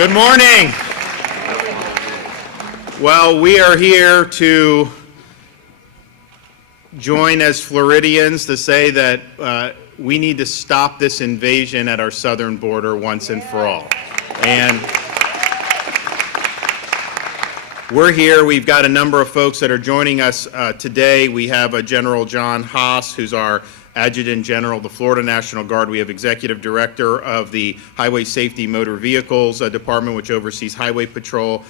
Good morning. Well, we are here to join as Floridians to say that we need to stop this invasion at our southern border once and for all. And we're here. We've got a number of folks that are joining us today. We have General John Haas, who's our Adjutant General of the Florida National Guard. We have Executive Director of the Highway Safety Motor Vehicles Department, which oversees Highway Patrol,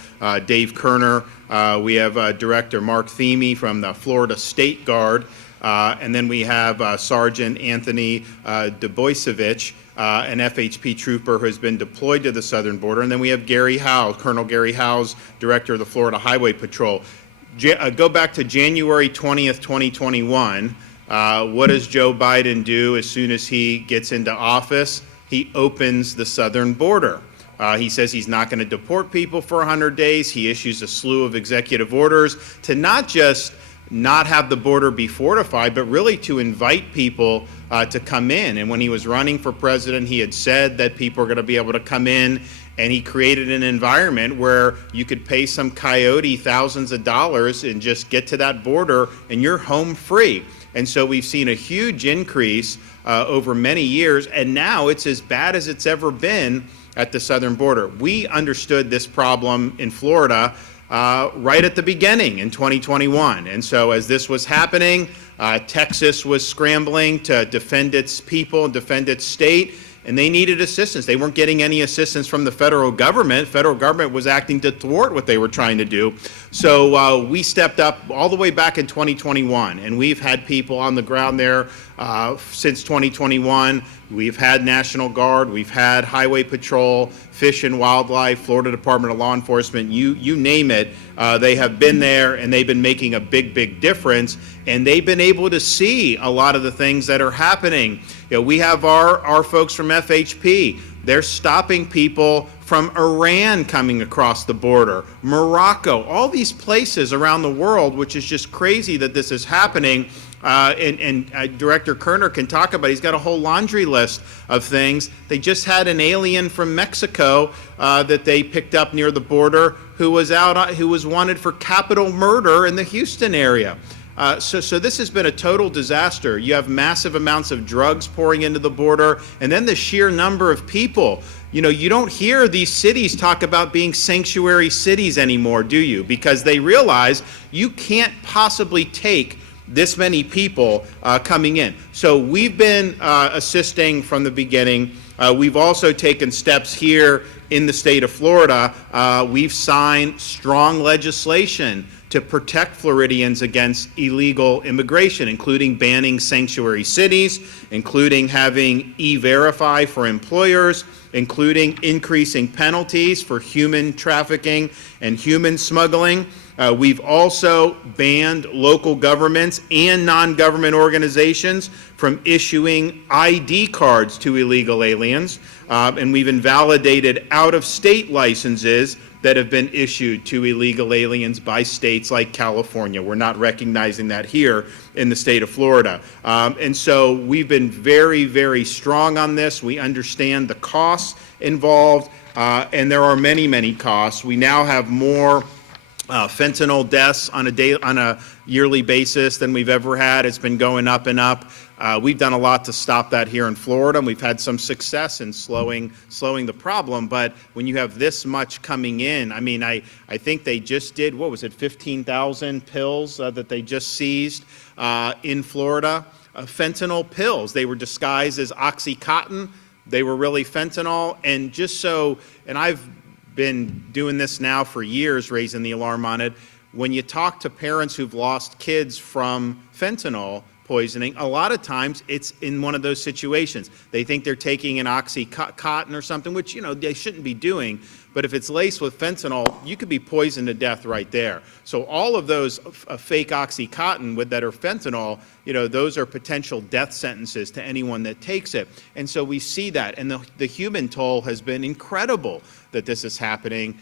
Dave Kerner. We have Director Mark Thieme from the Florida State Guard. And then we have Sergeant Anthony Duboisevich, an FHP trooper who has been deployed to the southern border. And then we have Gary Howe, Colonel Gary Howes, Director of the Florida Highway Patrol. Go back to January 20th, 2021. What does Joe Biden do as soon as he gets into office? He opens the southern border. He says he's not going to deport people for 100 days. He issues a slew of executive orders to not just not have the border be fortified, but really to invite people to come in. And when he was running for president, he had said that people are going to be able to come in, and he created an environment where you could pay some coyote thousands of dollars and just get to that border, and you're home free. And so we've seen a huge increase over many years, and now it's as bad as it's ever been at the southern border. We understood this problem in Florida right at the beginning in 2021. And so as this was happening, Texas was scrambling to defend its people, defend its state, and they needed assistance. They weren't getting any assistance from the federal government. Federal government was acting to thwart what they were trying to do. So we stepped up all the way back in 2021, and we've had people on the ground there since 2021. We've had National Guard, we've had Highway Patrol, Fish and Wildlife, Florida Department of Law Enforcement, you name it. They have been there, and they've been making a big, big difference, and they've been able to see a lot of the things that are happening. You know, we have our folks from FHP. They're stopping people from Iran coming across the border, Morocco, all these places around the world, which is just crazy that this is happening. And Director Kerner can talk about it. He's got a whole laundry list of things. They just had an alien from Mexico that they picked up near the border who was wanted for capital murder in the Houston area. So this has been a total disaster. You have massive amounts of drugs pouring into the border, and then the sheer number of people. You know, you don't hear these cities talk about being sanctuary cities anymore, do you? Because they realize you can't possibly take this many people coming in. So we've been assisting from the beginning. We've also taken steps here in the state of Florida. We've signed strong legislation to protect Floridians against illegal immigration, including banning sanctuary cities, including having E-Verify for employers, including increasing penalties for human trafficking and human smuggling. We've also banned local governments and non-government organizations from issuing ID cards to illegal aliens, and we've invalidated out-of-state licenses that have been issued to illegal aliens by states like California. We're not recognizing that here in the state of Florida. And so we've been very, very strong on this. We understand the costs involved, and there are many, many costs. We now have more fentanyl deaths on a yearly basis than we've ever had. It's been going up and up. We've done a lot to stop that here in Florida, and we've had some success in slowing the problem. But when you have this much coming in, I mean, I think they just did, 15,000 pills that they just seized in Florida. Fentanyl pills. They were disguised as Oxycontin. They were really fentanyl. And I've been doing this now for years, raising the alarm on it. When you talk to parents who've lost kids from fentanyl poisoning, a lot of times it's in one of those situations. They think they're taking an Oxycontin or something, which, you know, they shouldn't be doing. But if it's laced with fentanyl, you could be poisoned to death right there. So all of those fake Oxycontin that are fentanyl, you know, those are potential death sentences to anyone that takes it. And so we see that. And the human toll has been incredible that this is happening.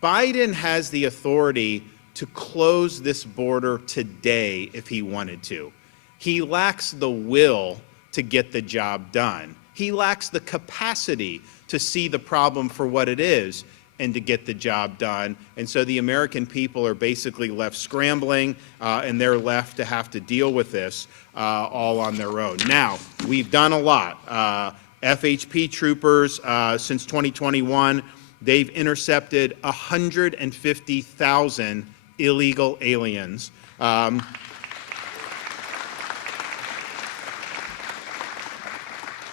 Biden has the authority to close this border today if he wanted to. He lacks the will to get the job done. He lacks the capacity to see the problem for what it is and to get the job done. And so the American people are basically left scrambling, and they're left to have to deal with this all on their own. Now, we've done a lot. FHP troopers, since 2021, they've intercepted 150,000 illegal aliens.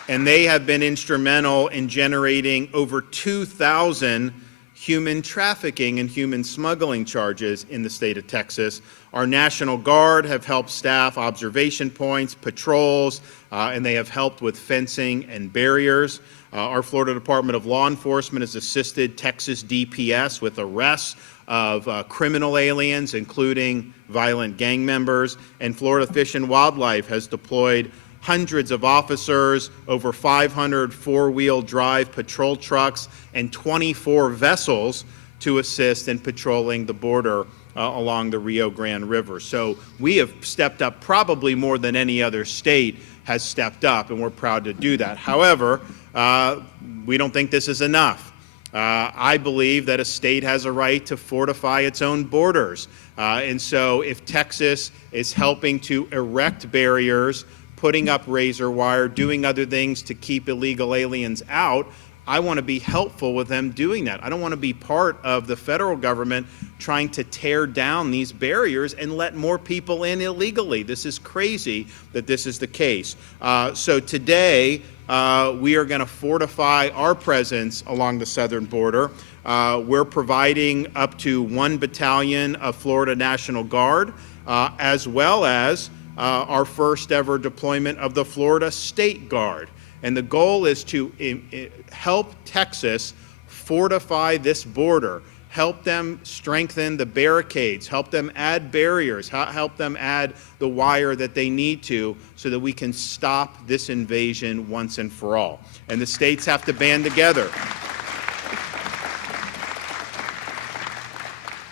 And they have been instrumental in generating over 2,000 human trafficking and human smuggling charges in the state of Texas. Our National Guard have helped staff observation points, patrols, and they have helped with fencing and barriers. Our Florida Department of Law Enforcement has assisted Texas DPS with arrests of criminal aliens, including violent gang members, and Florida Fish and Wildlife has deployed hundreds of officers, over 500 four-wheel drive patrol trucks, and 24 vessels to assist in patrolling the border along the Rio Grande River. So we have stepped up probably more than any other state has stepped up, and we're proud to do that. However, we don't think this is enough. I believe that a state has a right to fortify its own borders. And so if Texas is helping to erect barriers, putting up razor wire, doing other things to keep illegal aliens out, I want to be helpful with them doing that. I don't want to be part of the federal government trying to tear down these barriers and let more people in illegally. This is crazy that this is the case. So today, we are going to fortify our presence along the southern border. We're providing up to 1 battalion of Florida National Guard, as well as our first ever deployment of the Florida State Guard. And the goal is to help Texas fortify this border, help them strengthen the barricades, help them add barriers, help them add the wire that they need to so that we can stop this invasion once and for all. And the states have to band together.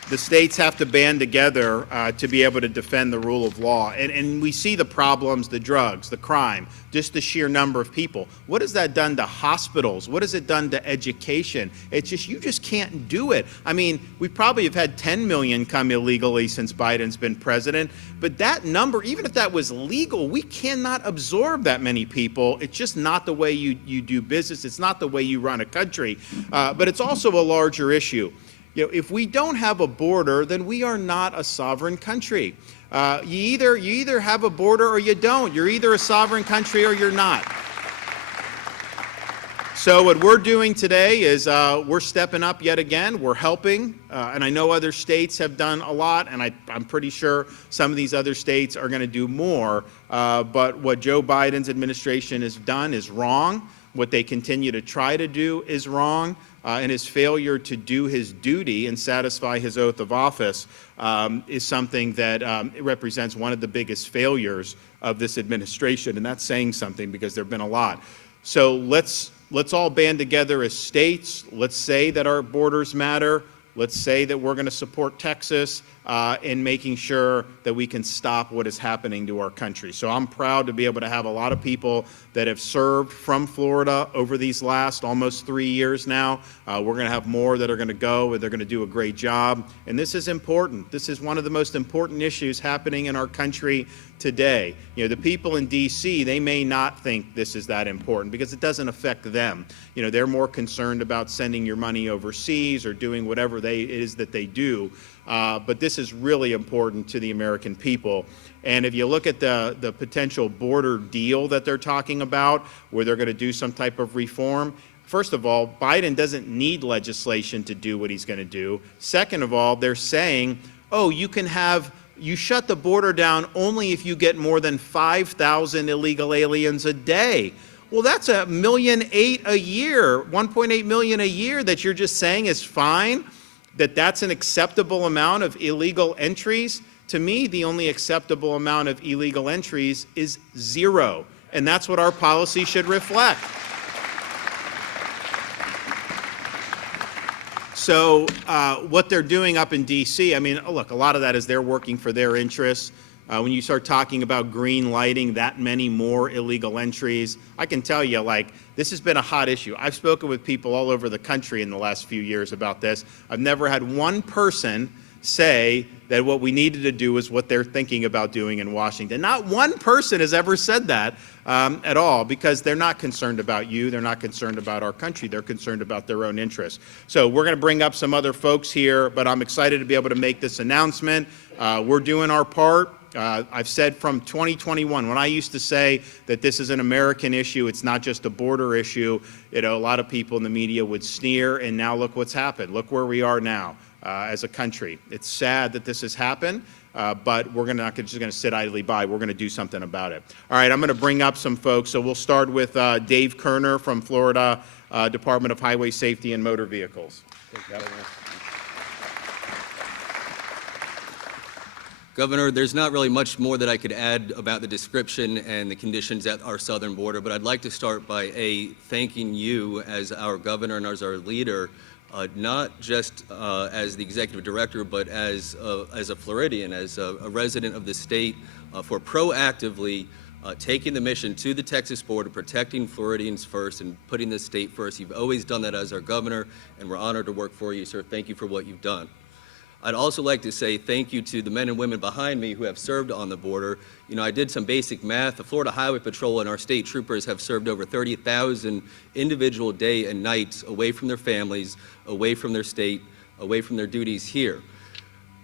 The states have to band together to be able to defend the rule of law. And we see the problems, the drugs, the crime, just the sheer number of people. What has that done to hospitals? What has it done to education? It's just, you just can't do it. I mean, we probably have had 10 million come illegally since Biden's been president, but that number, even if that was legal, we cannot absorb that many people. It's just not the way you do business. It's not the way you run a country. But it's also a larger issue. You know, if we don't have a border, then we are not a sovereign country. You either have a border or you don't. You're either a sovereign country or you're not. So what we're doing today is we're stepping up yet again. We're helping, and I know other states have done a lot, and I'm pretty sure some of these other states are going to do more. But what Joe Biden's administration has done is wrong. What they continue to try to do is wrong. And his failure to do his duty and satisfy his oath of office is something that represents one of the biggest failures of this administration. And that's saying something because there have been a lot. So let's all band together as states. Let's say that our borders matter. Let's say that we're going to support Texas in making sure that we can stop what is happening to our country. So I'm proud to be able to have a lot of people that have served from Florida over these last almost 3 years now. We're going to have more that are going to go, and they're going to do a great job. And this is important. This is one of the most important issues happening in our country today. You know, the people in D.C., they may not think this is that important because it doesn't affect them. You know, they're more concerned about sending your money overseas or doing whatever it is that they do. But this is really important to the American people. And if you look at the potential border deal that they're talking about, where they're going to do some type of reform, first of all, Biden doesn't need legislation to do what he's going to do. Second of all, they're saying, oh, you shut the border down only if you get more than 5,000 illegal aliens a day. Well, that's 1.8 million a year, 1.8 million a year that you're just saying is fine, that's an acceptable amount of illegal entries. To me, the only acceptable amount of illegal entries is 0, and that's what our policy should reflect. So what they're doing up in D.C., I mean, look, a lot of that is they're working for their interests. When you start talking about green lighting, that many more illegal entries, I can tell you, like, this has been a hot issue. I've spoken with people all over the country in the last few years about this. I've never had one person say that what we needed to do is what they're thinking about doing in Washington. Not one person has ever said that at all, because they're not concerned about you, they're not concerned about our country, they're concerned about their own interests. So we're going to bring up some other folks here, but I'm excited to be able to make this announcement. We're doing our part. I've said from 2021, when I used to say that this is an American issue, it's not just a border issue, a lot of people in the media would sneer, and now look what's happened. Look where we are now as a country. It's sad that this has happened, but we're not just going to sit idly by. We're going to do something about it. All right, I'm going to bring up some folks. So we'll start with Dave Kerner from Florida Department of Highway Safety and Motor Vehicles. Governor, there's not really much more that I could add about the description and the conditions at our southern border, but I'd like to start by thanking you as our governor and as our leader, not just as the executive director, but as a Floridian, as a resident of the state, for proactively taking the mission to the Texas border, protecting Floridians first and putting the state first. You've always done that as our governor, and we're honored to work for you, sir. Thank you for what you've done. I'd also like to say thank you to the men and women behind me who have served on the border. You know, I did some basic math. The Florida Highway Patrol and our state troopers have served over 30,000 individual day and nights away from their families, away from their state, away from their duties here.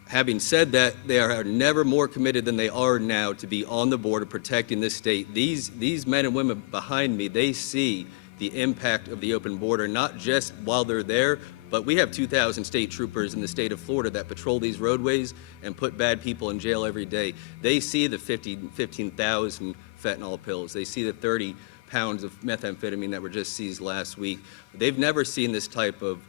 Having said that, they are never more committed than they are now to be on the border protecting this state. These men and women behind me, they see the impact of the open border, not just while they're there, but we have 2,000 state troopers in the state of Florida that patrol these roadways and put bad people in jail every day. They see the 15,000 fentanyl pills. They see the 30 pounds of methamphetamine that were just seized last week. They've never seen this type of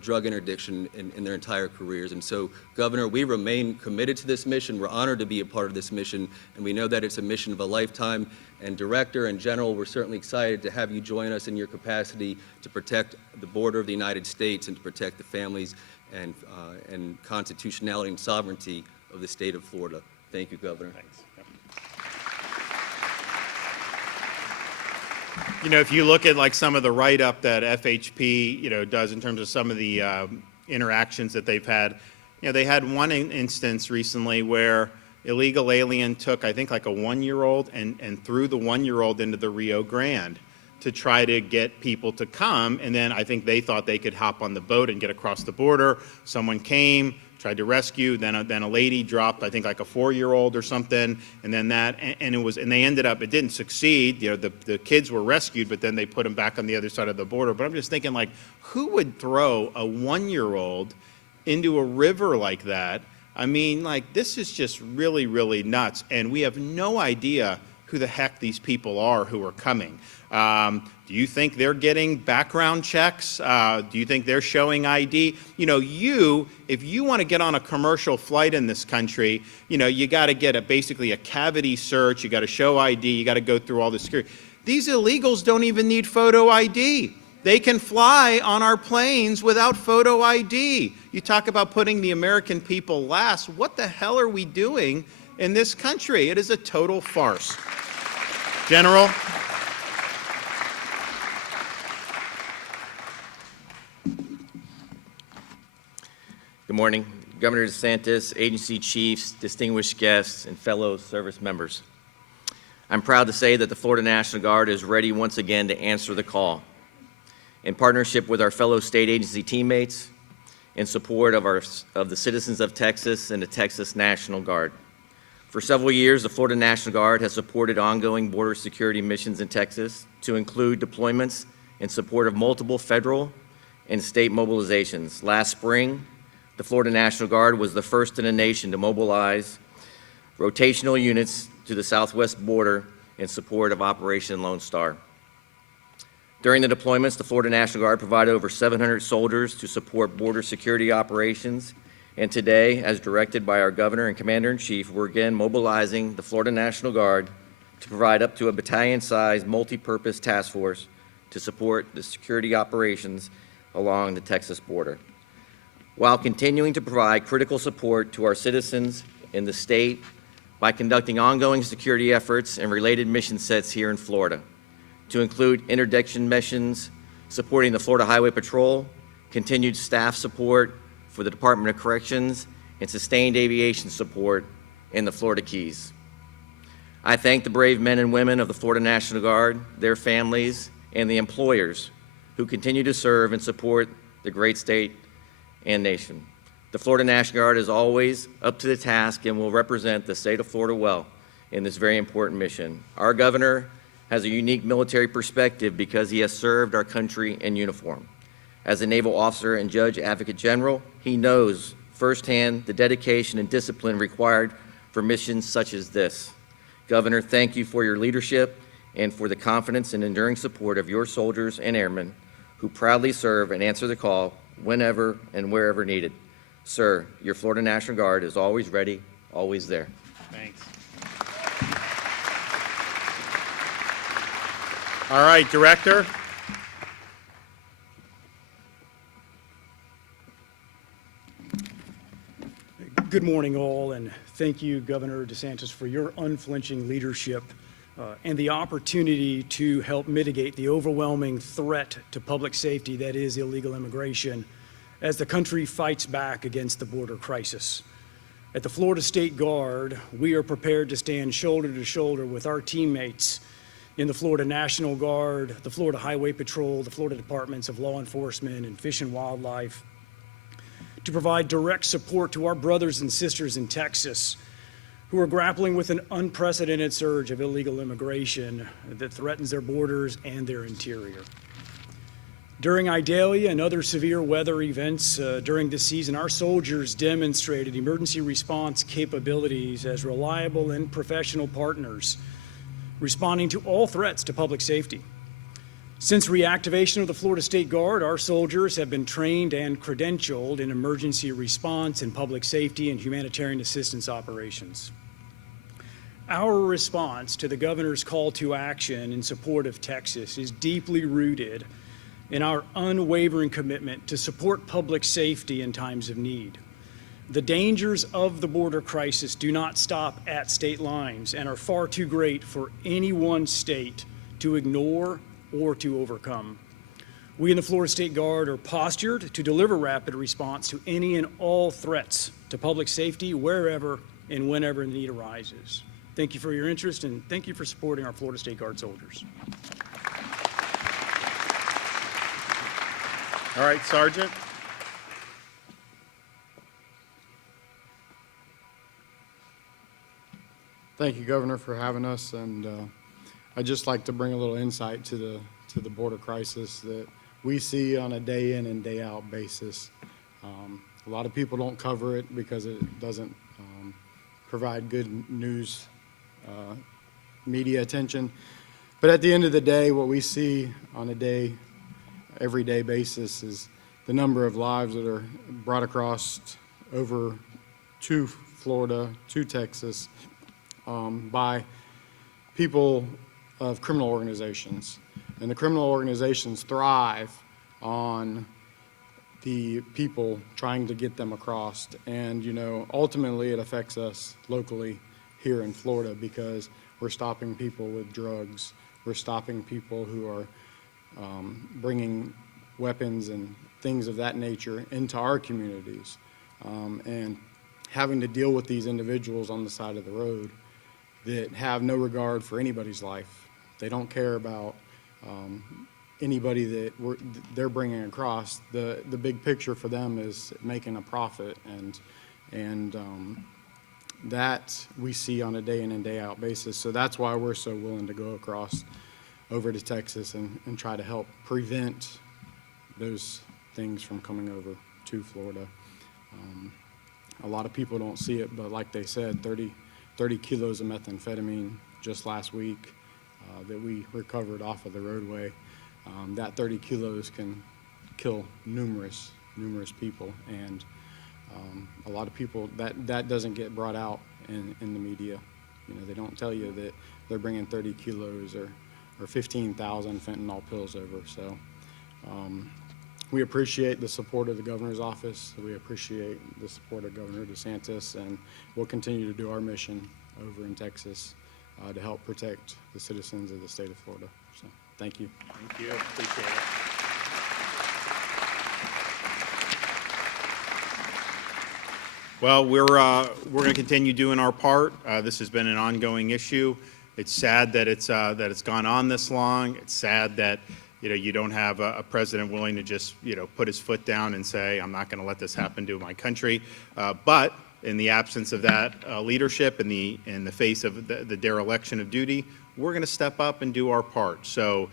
drug interdiction in their entire careers. And so, Governor, we remain committed to this mission. We're honored to be a part of this mission, and we know that it's a mission of a lifetime. And Director and General, we're certainly excited to have you join us in your capacity to protect the border of the United States and to protect the families and constitutionality and sovereignty of the state of Florida. Thank you, Governor. Thanks. You know, if you look at like some of the write-up that FHP, does in terms of some of the interactions that they've had, they had one instance recently where illegal alien took, I think, like a 1-year-old and threw the 1-year-old into the Rio Grande to try to get people to come, and then I think they thought they could hop on the boat and get across the border. Someone came, tried to rescue, then a lady dropped, I think, like a 4-year-old or something, and then they ended up, it didn't succeed. The kids were rescued, but then they put them back on the other side of the border. But I'm just thinking, like, who would throw a 1-year-old into a river like that? I mean, like, this is just really, really nuts, and we have no idea who the heck these people are who are coming. Do you think they're getting background checks? Do you think they're showing ID? If you want to get on a commercial flight in this country, you got to get basically a cavity search, you got to show ID, you got to go through all the security. These illegals don't even need photo ID. They can fly on our planes without photo ID. You talk about putting the American people last. What the hell are we doing in this country? It is a total farce. General. Good morning, Governor DeSantis, agency chiefs, distinguished guests, and fellow service members. I'm proud to say that the Florida National Guard is ready once again to answer the call. In partnership with our fellow state agency teammates, in support of the citizens of Texas and the Texas National Guard. For several years, the Florida National Guard has supported ongoing border security missions in Texas, to include deployments in support of multiple federal and state mobilizations. Last spring, the Florida National Guard was the first in the nation to mobilize rotational units to the southwest border in support of Operation Lone Star. During the deployments, the Florida National Guard provided over 700 soldiers to support border security operations, and today, as directed by our Governor and Commander-in-Chief, we're again mobilizing the Florida National Guard to provide up to a battalion-sized multi-purpose task force to support the security operations along the Texas border, while continuing to provide critical support to our citizens in the state by conducting ongoing security efforts and related mission sets here in Florida, to include interdiction missions, supporting the Florida Highway Patrol, continued staff support for the Department of Corrections, and sustained aviation support in the Florida Keys. I thank the brave men and women of the Florida National Guard, their families, and the employers who continue to serve and support the great state and nation. The Florida National Guard is always up to the task and will represent the state of Florida well in this very important mission. Our governor has a unique military perspective because he has served our country in uniform. As a naval officer and judge advocate general, he knows firsthand the dedication and discipline required for missions such as this. Governor, thank you for your leadership and for the confidence and enduring support of your soldiers and airmen who proudly serve and answer the call whenever and wherever needed. Sir, your Florida National Guard is always ready, always there. Thanks. All right, Director. Good morning, all, and thank you, Governor DeSantis, for your unflinching leadership and the opportunity to help mitigate the overwhelming threat to public safety that is illegal immigration as the country fights back against the border crisis. At the Florida State Guard, we are prepared to stand shoulder to shoulder with our teammates in the Florida National Guard, the Florida Highway Patrol, the Florida Departments of Law Enforcement and Fish and Wildlife, to provide direct support to our brothers and sisters in Texas who are grappling with an unprecedented surge of illegal immigration that threatens their borders and their interior. During Idalia and other severe weather events during this season, our soldiers demonstrated emergency response capabilities as reliable and professional partners, responding to all threats to public safety. Since reactivation of the Florida State Guard, our soldiers have been trained and credentialed in emergency response and public safety and humanitarian assistance operations. Our response to the governor's call to action in support of Texas is deeply rooted in our unwavering commitment to support public safety in times of need. The dangers of the border crisis do not stop at state lines and are far too great for any one state to ignore or to overcome. We in the Florida State Guard are postured to deliver rapid response to any and all threats to public safety wherever and whenever the need arises. Thank you for your interest, and thank you for supporting our Florida State Guard soldiers. All right, Sergeant. Thank you, Governor, for having us, and I'd just like to bring a little insight to the border crisis that we see on a day in and day out basis. A lot of people don't cover it because it doesn't provide good news media attention, but at the end of the day, what we see on a everyday basis is the number of lives that are brought across over to Florida, to Texas, by people of criminal organizations. And the criminal organizations thrive on the people trying to get them across. And, you know, ultimately it affects us locally here in Florida because we're stopping people with drugs. We're stopping people who are bringing weapons and things of that nature into our communities. And having to deal with these individuals on the side of the road that have no regard for anybody's life. They don't care about anybody that they're bringing across. The big picture for them is making a profit, and that we see on a day in and day out basis. So that's why we're so willing to go across over to Texas and try to help prevent those things from coming over to Florida. A lot of people don't see it, but like they said, 30 kilos of methamphetamine just last week that we recovered off of the roadway. That 30 kilos can kill numerous people, and a lot of people, that doesn't get brought out in the media. You know, they don't tell you that they're bringing 30 kilos or 15,000 fentanyl pills over. So we appreciate the support of the governor's office. We appreciate the support of Governor DeSantis, and we'll continue to do our mission over in Texas to help protect the citizens of the state of Florida. So, thank you. Thank you. Appreciate it. Well, we're going to continue doing our part. This has been an ongoing issue. It's sad that it's gone on this long. It's sad that you don't have a president willing to just put his foot down and say, I'm not going to let this happen to my country. But in the absence of that leadership, in the face of the dereliction of duty, we're going to step up and do our part. So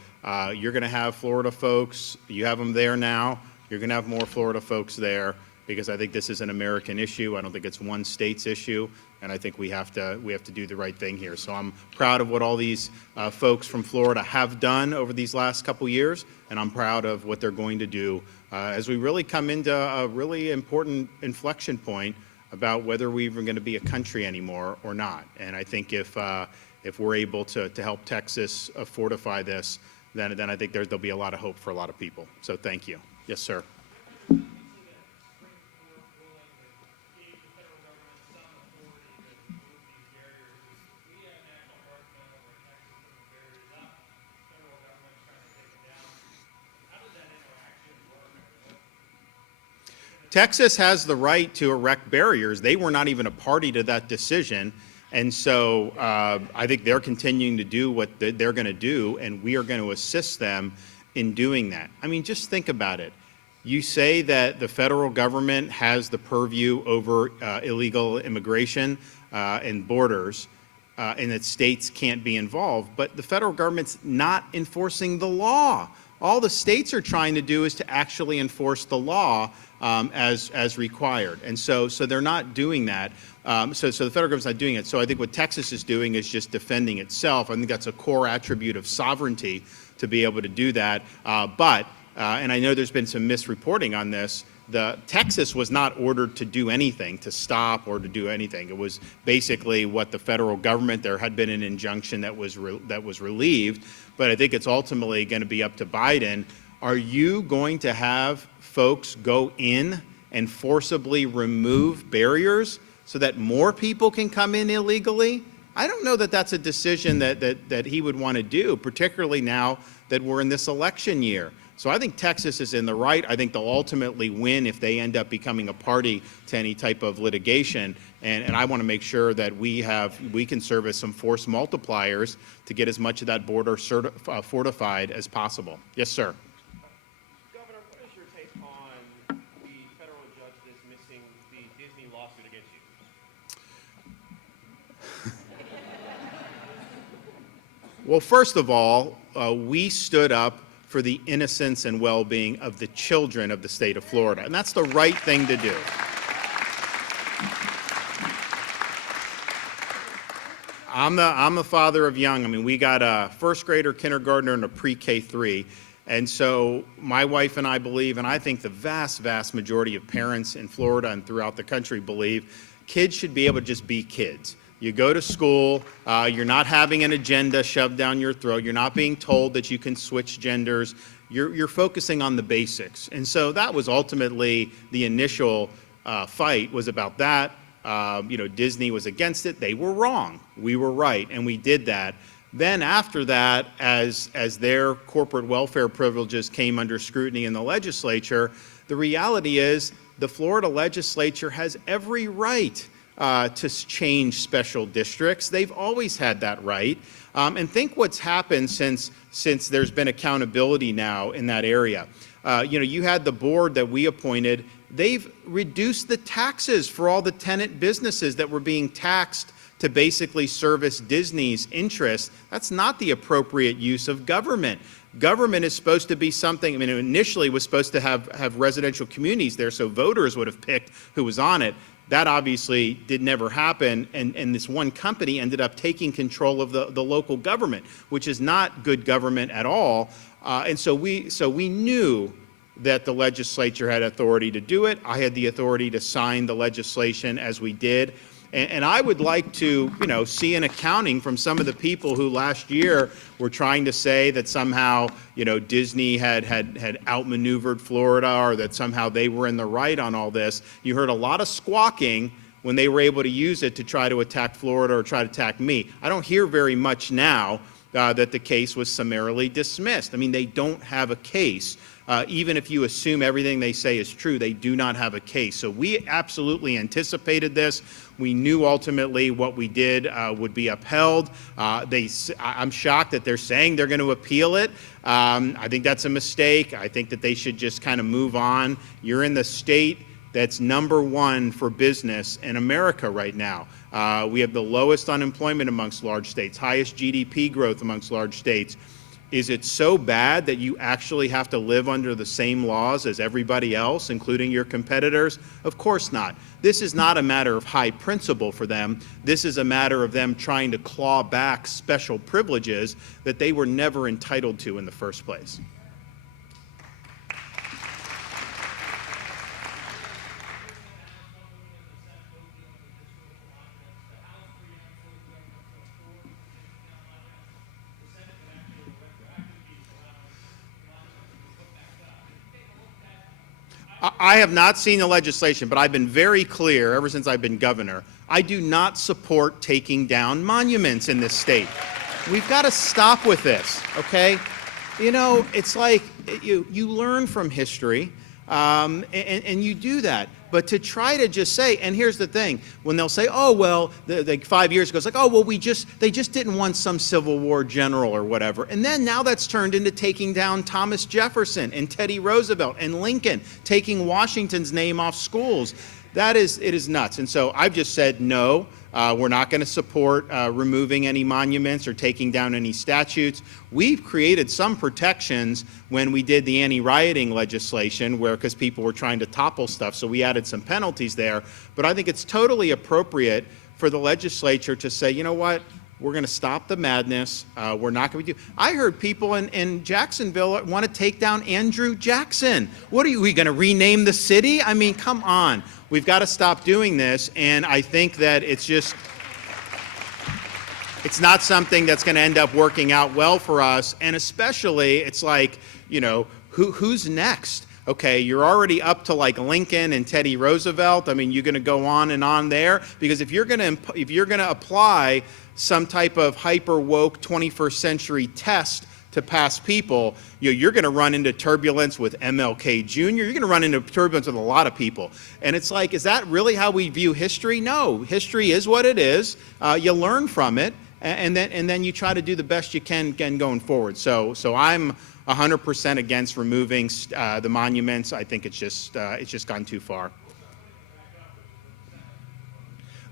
you're going to have Florida folks. You have them there now. You're going to have more Florida folks there, because I think this is an American issue. I don't think it's one state's issue, and I think we have to do the right thing here. So I'm proud of what all these folks from Florida have done over these last couple years, and I'm proud of what they're going to do as we really come into a really important inflection point about whether we're even going to be a country anymore or not. And I think if we're able to help Texas fortify this, then I think there'll be a lot of hope for a lot of people. So thank you. Yes, sir. Texas has the right to erect barriers. They were not even a party to that decision. And so I think they're continuing to do what they're going to do, and we are going to assist them in doing that. I mean, just think about it. You say that the federal government has the purview over illegal immigration and borders, and that states can't be involved, but the federal government's not enforcing the law. All the states are trying to do is to actually enforce the law as required. And so they're not doing that. So the federal government's not doing it. So I think what Texas is doing is just defending itself. I think that's a core attribute of sovereignty to be able to do that. And I know there's been some misreporting on this. Texas was not ordered to do anything, to stop or to do anything. It was basically what the federal government, there had been an injunction that was relieved, but I think it's ultimately going to be up to Biden. Are you going to have folks go in and forcibly remove barriers so that more people can come in illegally? I don't know that that's a decision that he would want to do, particularly now that we're in this election year. So I think Texas is in the right. I think they'll ultimately win if they end up becoming a party to any type of litigation. And I want to make sure that we can serve as some force multipliers to get as much of that border fortified as possible. Yes, sir. Governor, what is your take on the federal judge dismissing the Disney lawsuit against you? Well, first of all, we stood up for the innocence and well-being of the children of the state of Florida, and that's the right thing to do. I'm the father of young. I mean, we got a first grader, kindergartner, and a pre-K3. And so my wife and I believe, and I think the vast, vast majority of parents in Florida and throughout the country believe, kids should be able to just be kids. You go to school, you're not having an agenda shoved down your throat, you're not being told that you can switch genders, you're focusing on the basics. And so that was ultimately the initial fight, was about that. Disney was against it. They were wrong. We were right, and we did that. Then after that, as their corporate welfare privileges came under scrutiny in the legislature, the reality is the Florida legislature has every right to change special districts. They've always had that right. And think what's happened since there's been accountability now in that area. You had the board that we appointed. They've reduced the taxes for all the tenant businesses that were being taxed to basically service Disney's interests. That's not the appropriate use of government. Government is supposed to be something, it initially was supposed to have residential communities there so voters would have picked who was on it. That obviously did never happen, and this one company ended up taking control of the local government, which is not good government at all. And so we knew that the legislature had authority to do it. I had the authority to sign the legislation as we did. And I would like to, see an accounting from some of the people who last year were trying to say that somehow, Disney had outmaneuvered Florida, or that somehow they were in the right on all this. You heard a lot of squawking when they were able to use it to try to attack Florida or try to attack me. I don't hear very much now that the case was summarily dismissed. I mean, they don't have a case. Even if you assume everything they say is true, they do not have a case. So we absolutely anticipated this. We knew ultimately what we did would be upheld. I'm shocked that they're saying they're going to appeal it. I think that's a mistake. I think that they should just kind of move on. You're in the state that's #1 for business in America right now. We have the lowest unemployment amongst large states, highest GDP growth amongst large states. Is it so bad that you actually have to live under the same laws as everybody else, including your competitors? Of course not. This is not a matter of high principle for them. This is a matter of them trying to claw back special privileges that they were never entitled to in the first place. I have not seen the legislation, but I've been very clear ever since I've been governor. I do not support taking down monuments in this state. We've got to stop with this, okay? You know, it's like you learn from history, and you do that. But to try to just say, and here's the thing, when they'll say, oh, well, 5 years ago, it's like, oh, well, they just didn't want some Civil War general or whatever. And then now that's turned into taking down Thomas Jefferson and Teddy Roosevelt and Lincoln, taking Washington's name off schools. It is nuts. And so I've just said, no, we're not going to support removing any monuments or taking down any statutes. We've created some protections when we did the anti-rioting legislation because people were trying to topple stuff, so we added some penalties there. But I think it's totally appropriate for the legislature to say, you know what, we're going to stop the madness. We're not going to do. I heard people in Jacksonville want to take down Andrew Jackson. What are we going to rename the city? I mean, come on. We've got to stop doing this, and I think that it's not something that's going to end up working out well for us, and especially it's like, you know, who's next? Okay, you're already up to like Lincoln and Teddy Roosevelt. I mean, you're going to go on and on there, because if you're going to apply some type of hyper woke 21st century test to pass people, you're going to run into turbulence with MLK Jr. You're going to run into turbulence with a lot of people. And it's like, is that really how we view history? No, history is what it is. You learn from it, and then you try to do the best you can going forward. So I'm 100% against removing the monuments. I think it's just gone too far.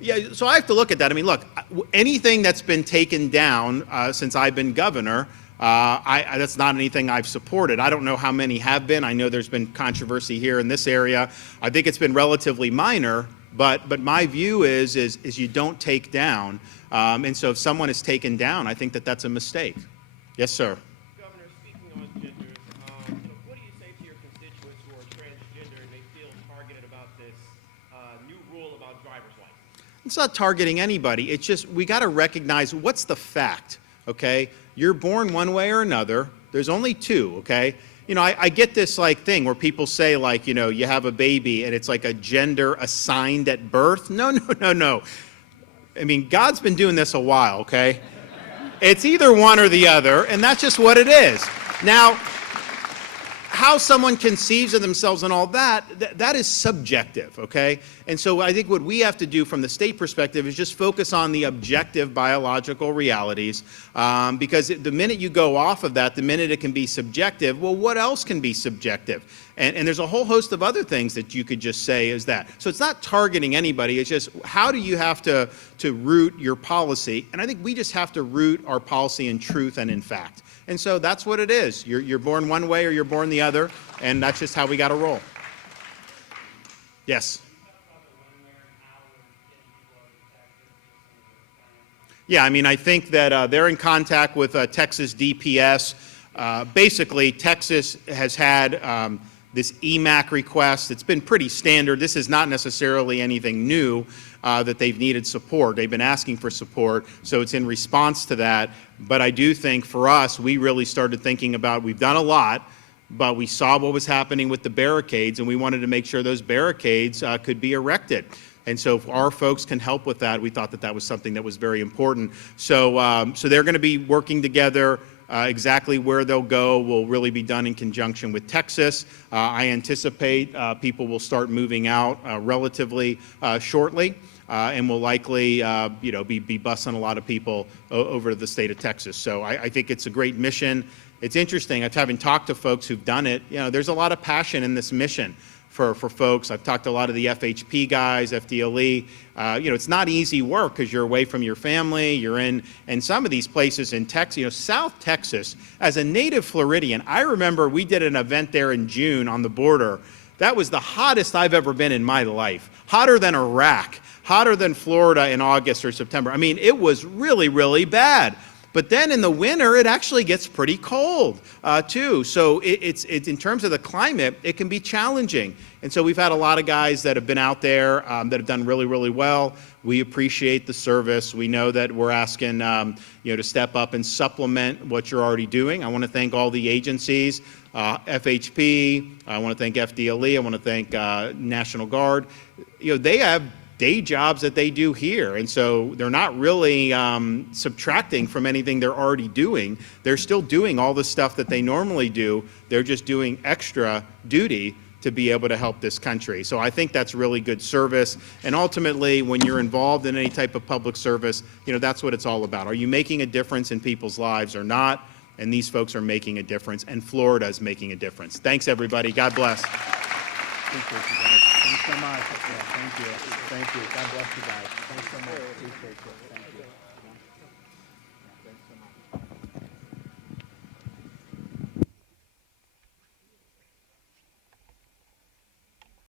Yeah, so I have to look at that. I mean, look, anything that's been taken down since I've been governor, that's not anything I've supported. I don't know how many have been. I know there's been controversy here in this area. I think it's been relatively minor, but my view is you don't take down. And so if someone is taken down, I think that's a mistake. Yes, sir. Governor, speaking on genders, what do you say to your constituents who are transgender and they feel targeted about this new rule about driver's license? It's not targeting anybody. It's just we got to recognize what's the fact, okay? You're born one way or another. There's only two, okay? You know, I get this like thing where people say like, you know, you have a baby and it's like a gender assigned at birth. No. I mean, God's been doing this a while, okay? It's either one or the other, and that's just what it is. Now, how someone conceives of themselves and all that is subjective, okay? And so I think what we have to do from the state perspective is just focus on the objective biological realities, because the minute you go off of that, the minute it can be subjective, well, what else can be subjective? And there's a whole host of other things that you could just say is that. So it's not targeting anybody, it's just how do you have to root your policy? And I think we just have to root our policy in truth and in fact. And so that's what it is. You're born one way or you're born the other, and that's just how we got to roll. Yes? Yeah, I mean, I think that they're in contact with Texas DPS. Basically, Texas has had this EMAC request. It's been pretty standard. This is not necessarily anything new that they've needed support. They've been asking for support, so it's in response to that. But I do think for us, we really started thinking about, we've done a lot, but we saw what was happening with the barricades, and we wanted to make sure those barricades could be erected. And so if our folks can help with that, we thought that that was something that was very important. So, so they're going to be working together. Exactly where they'll go will really be done in conjunction with Texas. I anticipate people will start moving out relatively shortly. And will likely, be busing a lot of people over to the state of Texas. So I think it's a great mission. It's interesting, having talked to folks who've done it, there's a lot of passion in this mission for folks. I've talked to a lot of the FHP guys, FDLE. It's not easy work because you're away from your family. You're in some of these places in Texas, South Texas. As a native Floridian, I remember we did an event there in June on the border. That was the hottest I've ever been in my life. Hotter than Iraq. Hotter than Florida in August or September. I mean, it was really, really bad. But then in the winter, it actually gets pretty cold, too. So it's in terms of the climate, it can be challenging. And so we've had a lot of guys that have been out there that have done really, really well. We appreciate the service. We know that we're asking, to step up and supplement what you're already doing. I want to thank all the agencies, FHP. I want to thank FDLE. I want to thank National Guard. They have day jobs that they do here. And so they're not really subtracting from anything they're already doing. They're still doing all the stuff that they normally do. They're just doing extra duty to be able to help this country. So I think that's really good service. And ultimately, when you're involved in any type of public service, that's what it's all about. Are you making a difference in people's lives or not? And these folks are making a difference, and Florida is making a difference. Thanks, everybody. God bless. Appreciate you guys. Thanks so much. Yeah, thank you. Thank you. God bless you guys. Thanks so much. Appreciate you. Thank you.